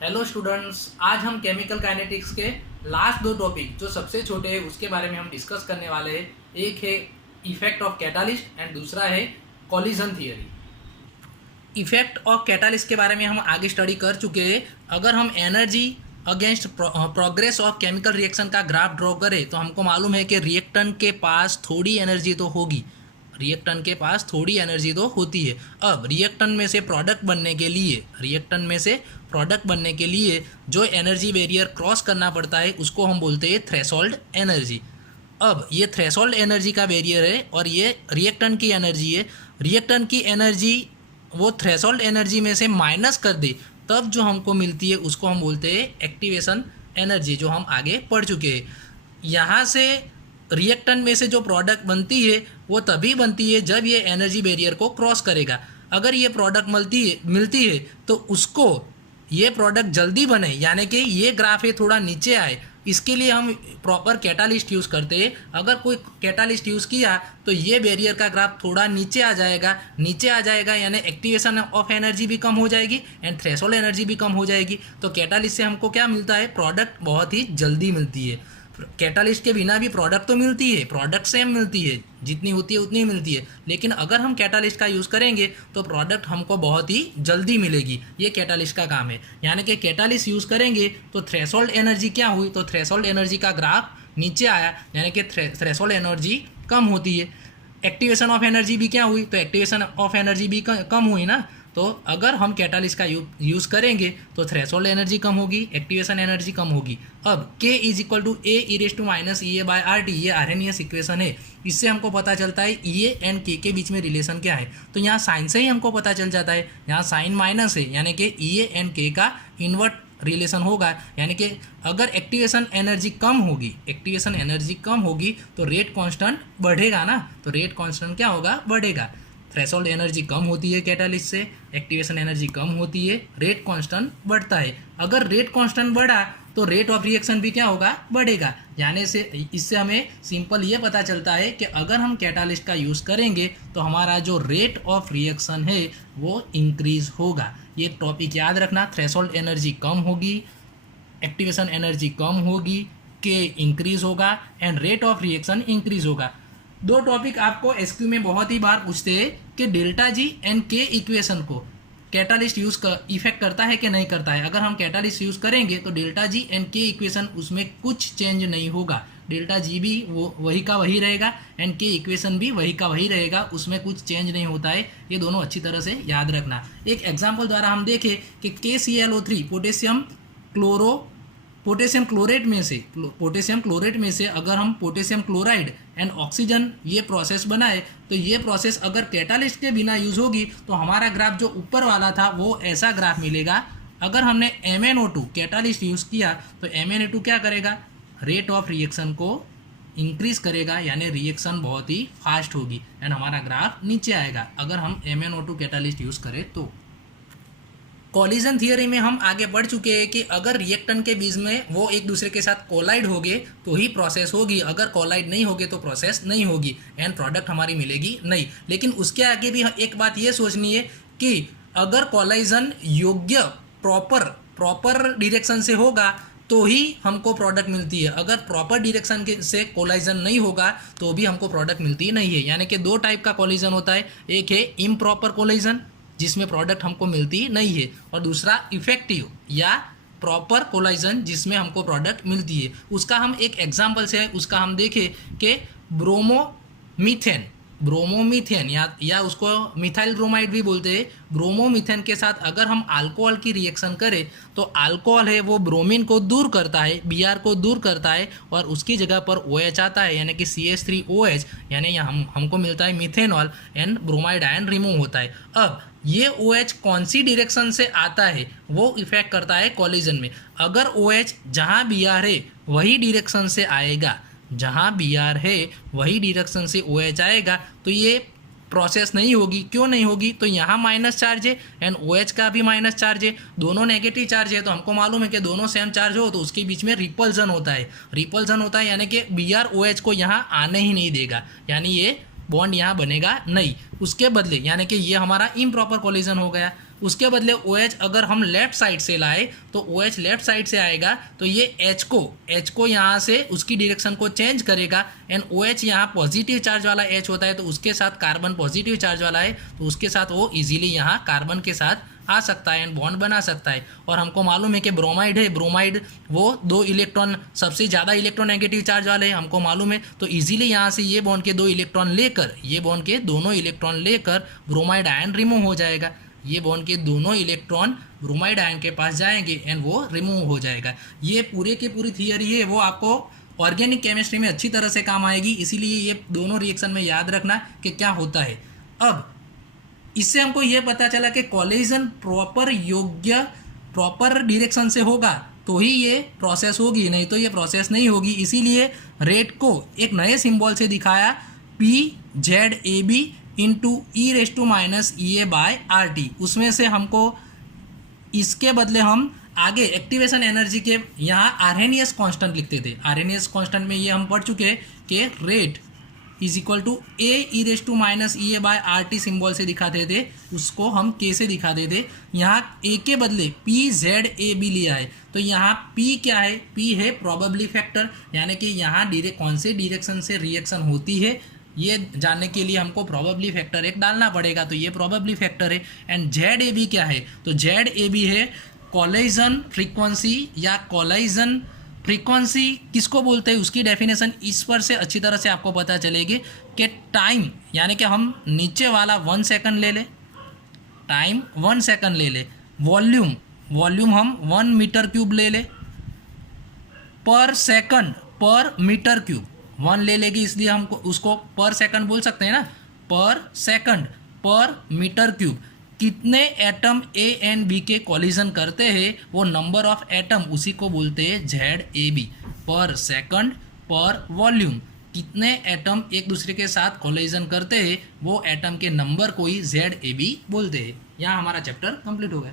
Hello students, आज हम chemical kinetics के लास्ट दो टॉपिक जो सबसे छोटे हैं उसके बारे में हम डिस्कस करने वाले हैं। एक है इफेक्ट ऑफ कैटालिस्ट एंड दूसरा है collision theory. Effect of catalyst के बारे में हम आगे स्टडी कर चुके हैं। अगर हम energy against progress of chemical reaction का ग्राफ ड्रॉ करें तो हमको मालूम है कि रिएक्टेंट के पास थोड़ी एनर्जी तो होगी, रिएक्टेंट के पास थोड़ी एनर्जी तो होती है। अब रिएक्टेंट में से प्रोडक्ट बनने के लिए जो एनर्जी बैरियर क्रॉस करना पड़ता है उसको हम बोलते हैं थ्रेशोल्ड एनर्जी। अब ये थ्रेशोल्ड एनर्जी का बैरियर है और ये रिएक्टेंट की एनर्जी है। रिएक्टेंट की एनर्जी वो थ्रेशोल्ड एनर्जी में से माइनस कर दे तब जो हमको मिलती है उसको हम बोलते हैं एक्टिवेशन एनर्जी, जो हम आगे पढ़ चुके हैं। यहाँ से रिएक्टेंट में से जो प्रोडक्ट बनती है वो तभी बनती है जब ये एनर्जी बैरियर को क्रॉस करेगा। अगर ये प्रोडक्ट मिलती है तो उसको ये प्रोडक्ट जल्दी बने, यानी कि ये ग्राफ है थोड़ा नीचे आए, इसके लिए हम प्रॉपर कैटालिस्ट यूज़ करते हैं। अगर कोई कैटालिस्ट यूज़ किया तो ये बैरियर का ग्राफ थोड़ा नीचे आ जाएगा यानी एक्टिवेशन ऑफ एनर्जी भी कम हो जाएगी एंड थ्रेशोल्ड एनर्जी भी कम हो जाएगी। तो कैटालिस्ट से हमको क्या मिलता है? प्रोडक्ट बहुत ही जल्दी मिलती है। कैटालिस्ट के बिना भी प्रोडक्ट तो मिलती है, प्रोडक्ट सेम मिलती है, जितनी होती है उतनी ही मिलती है, लेकिन अगर हम कैटालिस्ट का यूज़ करेंगे तो प्रोडक्ट हमको बहुत ही जल्दी मिलेगी। ये कैटालिस्ट का काम है। यानी कि कैटालिस्ट यूज़ करेंगे तो थ्रेशोल्ड एनर्जी क्या हुई? तो थ्रेशोल्ड एनर्जी का ग्राफ नीचे आया, यानी कि थ्रेशोल्ड एनर्जी कम होती है। एक्टिवेशन ऑफ एनर्जी भी क्या हुई? तो एक्टिवेशन ऑफ एनर्जी भी कम हुई ना। तो अगर हम कैटालिस्ट का यूज़ करेंगे तो थ्रेशोल्ड एनर्जी कम होगी, एक्टिवेशन एनर्जी कम होगी। अब K is equal to A E raise to minus E A by R T, ये आरएनएस इक्वेशन है। इससे हमको पता चलता है ई ए एंड के बीच में रिलेशन क्या है। तो यहाँ साइन से ही हमको पता चल जाता है, यहाँ साइन माइनस है यानी कि ई ए एंड के का इन्वर्ट रिलेशन होगा। यानी कि अगर एक्टिवेशन एनर्जी कम होगी तो रेट कांस्टेंट बढ़ेगा ना। तो रेट कांस्टेंट क्या होगा? बढ़ेगा। थ्रेशोल्ड एनर्जी कम होती है कैटालिस्ट से, एक्टिवेशन एनर्जी कम होती है, रेट कांस्टेंट बढ़ता है। अगर रेट कांस्टेंट बढ़ा तो रेट ऑफ रिएक्शन भी क्या होगा? बढ़ेगा। यानी से इससे हमें सिंपल ये पता चलता है कि अगर हम कैटालिस्ट का यूज़ करेंगे तो हमारा जो रेट ऑफ रिएक्शन है वो इंक्रीज होगा। ये टॉपिक याद रखना। थ्रेशोल्ड एनर्जी कम होगी, एक्टिवेशन एनर्जी कम होगी, के इंक्रीज होगा and rate of reaction increase होगा। दो टॉपिक आपको एसक्यू में बहुत ही बार पूछते हैं कि डेल्टा जी एंड के इक्वेशन को कैटालिस्ट इफेक्ट करता है कि नहीं करता है। अगर हम कैटालिस्ट यूज़ करेंगे तो डेल्टा जी एंड के इक्वेशन उसमें कुछ चेंज नहीं होगा। डेल्टा जी भी वो वही का वही रहेगा एंड के इक्वेशन भी वही का वही रहेगा, उसमें कुछ चेंज नहीं होता है। ये दोनों अच्छी तरह से याद रखना। एक एग्जाम्पल द्वारा हम देखें कि KClO3 पोटेशियम क्लोरेट में से अगर हम पोटेशियम क्लोराइड एंड ऑक्सीजन ये प्रोसेस बनाए तो ये प्रोसेस अगर कैटालिस्ट के बिना यूज़ होगी तो हमारा ग्राफ जो ऊपर वाला था वो ऐसा ग्राफ मिलेगा। अगर हमने MnO2 कैटालिस्ट यूज़ किया तो MnO2 क्या करेगा? रेट ऑफ रिएक्शन को इंक्रीज करेगा, यानी रिएक्शन बहुत ही फास्ट होगी एंड हमारा ग्राफ नीचे आएगा अगर हम MnO2 कैटालिस्ट यूज़ करें तो। कॉलिजन थियरी में हम आगे बढ़ चुके हैं कि अगर रिएक्टेंट के बीच में वो एक दूसरे के साथ कोलाइड होगे तो ही प्रोसेस होगी, अगर कोलाइड नहीं होगे तो प्रोसेस नहीं होगी एंड प्रोडक्ट हमारी मिलेगी नहीं। लेकिन उसके आगे भी एक बात ये सोचनी है कि अगर कॉलिजन योग्य प्रॉपर डायरेक्शन से होगा तो ही हमको प्रोडक्ट मिलती है। अगर प्रॉपर डायरेक्शन से कोलाइजन नहीं होगा तो भी हमको प्रोडक्ट मिलती नहीं है। यानी कि दो टाइप का कोलिजन होता है, एक है इम्प्रॉपर कोलिजन जिसमें प्रोडक्ट हमको मिलती नहीं है और दूसरा इफेक्टिव या प्रॉपर कोलाइजन जिसमें हमको प्रोडक्ट मिलती है। उसका हम एक एग्जांपल से उसका हम देखें कि ब्रोमोमीथेन या उसको मिथाइल ब्रोमाइड भी बोलते हैं। ब्रोमोमीथेन के साथ अगर हम अल्कोहल की रिएक्शन करें तो अल्कोहल है वो ब्रोमीन को दूर करता है, Br को दूर करता है और उसकी जगह पर OH आता है यानी कि CH3OH, यानी हमको मिलता है methanol and bromide ion remove होता है। अब ये OH कौन सी डायरेक्शन से आता है वो इफेक्ट करता है कॉलिजन में। अगर OH जहाँ Br है वही डायरेक्शन से आएगा, जहाँ Br है वही डायरेक्शन से OH आएगा तो ये प्रोसेस नहीं होगी। क्यों नहीं होगी? तो यहाँ माइनस चार्ज है एंड OH का भी माइनस चार्ज है, दोनों नेगेटिव चार्ज है। तो हमको मालूम है कि दोनों सेम चार्ज हो तो उसके बीच में रिपल्जन होता है यानी कि Br OH को यहाँ आने ही नहीं देगा, यानी ये बॉन्ड यहाँ बनेगा नहीं। उसके बदले यानी कि ये हमारा इम्प्रॉपर कोलिजन हो गया। उसके बदले OH अगर हम लेफ्ट साइड से लाए तो OH लेफ्ट साइड से आएगा, तो ये H को यहाँ से उसकी डायरेक्शन को चेंज करेगा एंड OH यहाँ पॉजिटिव चार्ज वाला H होता है, तो उसके साथ कार्बन पॉजिटिव चार्ज वाला है, तो उसके साथ वो इजीली यहाँ कार्बन के साथ आ सकता है एंड बॉन्ड बना सकता है। और हमको मालूम है कि ब्रोमाइड है, ब्रोमाइड वो 2 इलेक्ट्रॉन सबसे ज़्यादा इलेक्ट्रोनेगेटिव चार्ज वाले हैं, हमको मालूम है, तो इजीली यहाँ से ये बॉन्ड के 2 इलेक्ट्रॉन लेकर, ये बॉन्ड के दोनों इलेक्ट्रॉन लेकर ब्रोमाइड आयन रिमूव हो जाएगा। ये बॉन्ड के दोनों इलेक्ट्रॉन ब्रोमाइड आयन के पास जाएंगे एंड वो रिमूव हो जाएगा। ये पूरे की पूरी थियरी है, वो आपको ऑर्गेनिक केमिस्ट्री में अच्छी तरह से काम आएगी, इसीलिए ये दोनों रिएक्शन में याद रखना कि क्या होता है। अब इससे हमको ये पता चला कि कोलिजन प्रॉपर डायरेक्शन से होगा तो ही ये प्रोसेस होगी, नहीं तो ये प्रोसेस नहीं होगी। इसीलिए रेट को एक नए सिंबल से दिखाया, PZAB इंटू e⁻⁻ उसमें से हमको इसके बदले हम आगे एक्टिवेशन एनर्जी के यहाँ आर्हेनियस कांस्टेंट लिखते थे। आर्हेनियस कांस्टेंट में ये हम पढ़ चुके हैं कि rate is equal to e⁻⁻ symbol से दिखाते थे, उसको हम K से दिखाते थे। यहाँ A के बदले PZAB लिया है, तो यहाँ P क्या है, P है प्रोबेबिलिटी फैक्टर, यानी कि यहाँ कौन से डायरेक्शन से रिएक्शन होती है ये जानने के लिए हमको प्रोबेबिलिटी फैक्टर एक डालना पड़ेगा, तो ये प्रोबेबिलिटी फैक्टर है। एंड ZAB क्या है, तो ZAB है कोलिजन फ्रीक्वेंसी या कोलिजन फ्रीक्वेंसी किसको बोलते हैं, उसकी डेफिनेशन इस पर से अच्छी तरह से आपको पता चलेगी कि टाइम, यानी कि हम नीचे वाला 1 सेकंड ले ले, टाइम 1 सेकंड ले ले, वॉल्यूम हम 1 मीटर क्यूब ले ले, पर सेकंड पर मीटर क्यूब 1 ले लेगी, इसलिए हमको उसको पर सेकंड बोल सकते हैं ना, पर सेकंड पर मीटर क्यूब। कितने एटम A एंड B के कोलिजन करते हैं, वो नंबर ऑफ एटम, उसी को बोलते हैं ZAB, पर सेकंड पर वॉल्यूम। कितने एटम एक दूसरे के साथ कोलिजन करते हैं, वो एटम के नंबर को ही ZAB बोलते हैं। यहाँ हमारा चैप्टर कंप्लीट हो गया।